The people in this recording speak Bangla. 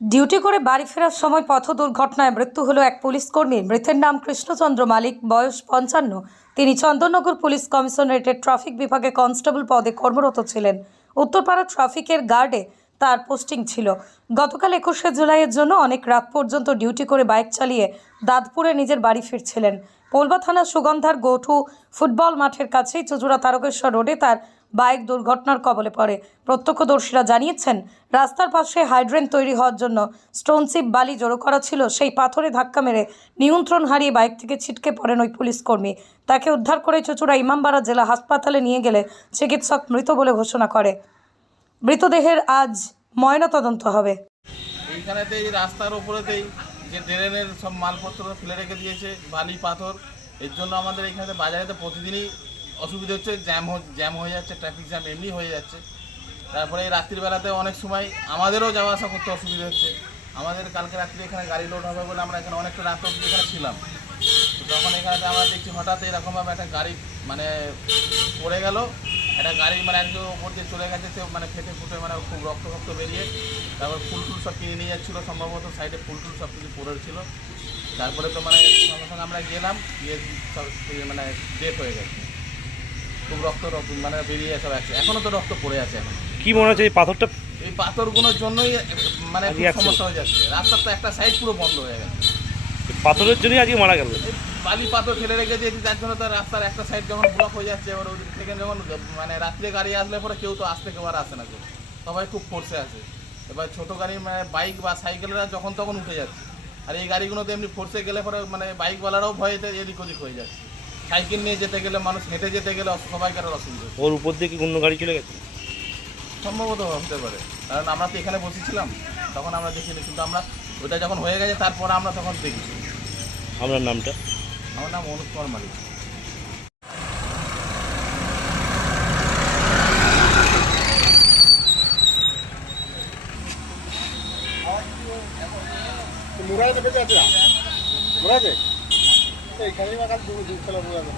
ডিউটি করে বাড়ি ফেরার সময় পথ দুর্ঘটনায় মৃত্যু হলো এক পুলিশ কর্মীর। মৃতের নাম কৃষ্ণচন্দ্র মালিক, বয়স 55। তিনি চন্দননগর পুলিশ কমিশনারেটের ট্রাফিক বিভাগে কনস্টেবল পদে কর্মরত ছিলেন। উত্তরপাড়া ট্রাফিকের গার্ডে তার পোস্টিং ছিল। গতকাল 21শে জুলাইয়ের জন্য অনেক রাত পর্যন্ত ডিউটি করে বাইক চালিয়ে দাঁতপুরে নিজের বাড়ি ফিরছিলেন। পোলবা থানার সুগন্ধার গোঠু ফুটবল মাঠের কাছেই চুচুড়া তারকেশ্বর রোডে তার বাইক দুর্ঘটনার কবলে পড়ে। প্রত্যক্ষদর্শীরা জানিয়েছেন, রাস্তার পাশে হাইড্রেন তৈরি হওয়ার জন্য স্টোনচিপ বালি জড়ো করা ছিল। সেই পাথরে ধাক্কা মেরে নিয়ন্ত্রণ হারিয়ে বাইক থেকে ছিটকে পড়েন ওই পুলিশ কর্মী। তাকে উদ্ধার করে চুচুড়া ইমামবাড়া জেলা হাসপাতালে নিয়ে গেলে চিকিৎসক মৃত বলে ঘোষণা করে। মৃতদেহের আজ ময়নাতদন্ত হবে। এইখানেতে এই রাস্তার উপরেতেই যে ড্রেনের সব মালপত্র ফেলে রেখে দিয়েছে, বালি পাথর। এর জন্য আমাদের এখানে বাজারেতে প্রতিদিনই অসুবিধা হচ্ছে, জ্যাম হয়ে যাচ্ছে, ট্রাফিক জ্যাম এমনি হয়ে যাচ্ছে। তারপরে এই রাত্রিবেলাতে অনেক সময় আমাদেরও যাওয়া আসা করতে অসুবিধা হচ্ছে। আমাদের কালকে রাত্রে এখানে গাড়ি লোড হবে বলে আমরা এখানে অনেকটা রাত অবধি এখানে ছিলাম। তো তখন এখানে আমরা দেখছি হঠাৎ এরকমভাবে একটা গাড়ি মানে পড়ে গেল। একটা গাড়ি মানে একদম ওপর দিয়ে চলে গেছে, সে মানে ফেটে ফুটে মানে খুব রক্ত বেরিয়ে তারপর ফুল সব কিনে নিয়ে যাচ্ছিলো, সম্ভবত সাইডে ফুল সব কিছু পড়েছিল। তারপরে তো মানে সঙ্গে সঙ্গে আমরা গেলাম, গিয়ে সব মানে ডেথ হয়ে গেছে। খুব রক্ত মানে বেরিয়ে সব আছে, এখনও তো রক্ত পড়ে আছে। এখন কি মনে হচ্ছে এই পাথরটা? এই পাথরগুলোর জন্যই মানে সমস্যা হয়ে যাচ্ছে। রাস্তার তো একটা সাইড পুরো বন্ধ হয়ে গেছে, পাথরের জন্যই আজকে মারা গেল। এই বালি পাথর ফেলে রেখে দিয়েছি, যার জন্য তো রাস্তার একটা সাইড যখন ব্লক হয়ে যাচ্ছে। এবার ওদিক থেকে যখন মানে রাত্রে গাড়ি আসলে পরে কেউ তো আসতে কেউ আর আসে না, কেউ সবাই খুব ফোর্সে আছে। এবার ছোটো গাড়ি মানে বাইক বা সাইকেলরা যখন তখন উঠে যাচ্ছে, আর এই গাড়িগুলোতে এমনি ফোর্সে গেলে পরে মানে বাইকওয়ালারাও ভয়েতে এদিক ওদিক হয়ে যাচ্ছে। সাইকেল নিয়ে যেতে গেলে, মানুষ হেঁটে যেতে গেলে সবাইকার অসুবিধা। ওর উপর দিয়ে কি অন্য গাড়ি চলে গেছে? সম্ভবত হতে পারে, কারণ আমরা তো এখানে বসেছিলাম, তখন আমরা দেখিনি। কিন্তু আমরা ওইটা যখন হয়ে গেছে তারপরে আমরা তখন দেখি। আপনার নামটা? আমার নাম অনুপ কুমার মালিক। মুরাদে বেঁচে আছে, মুরাদে এইখানেই মাকাল দূর খেলা মুরাদে।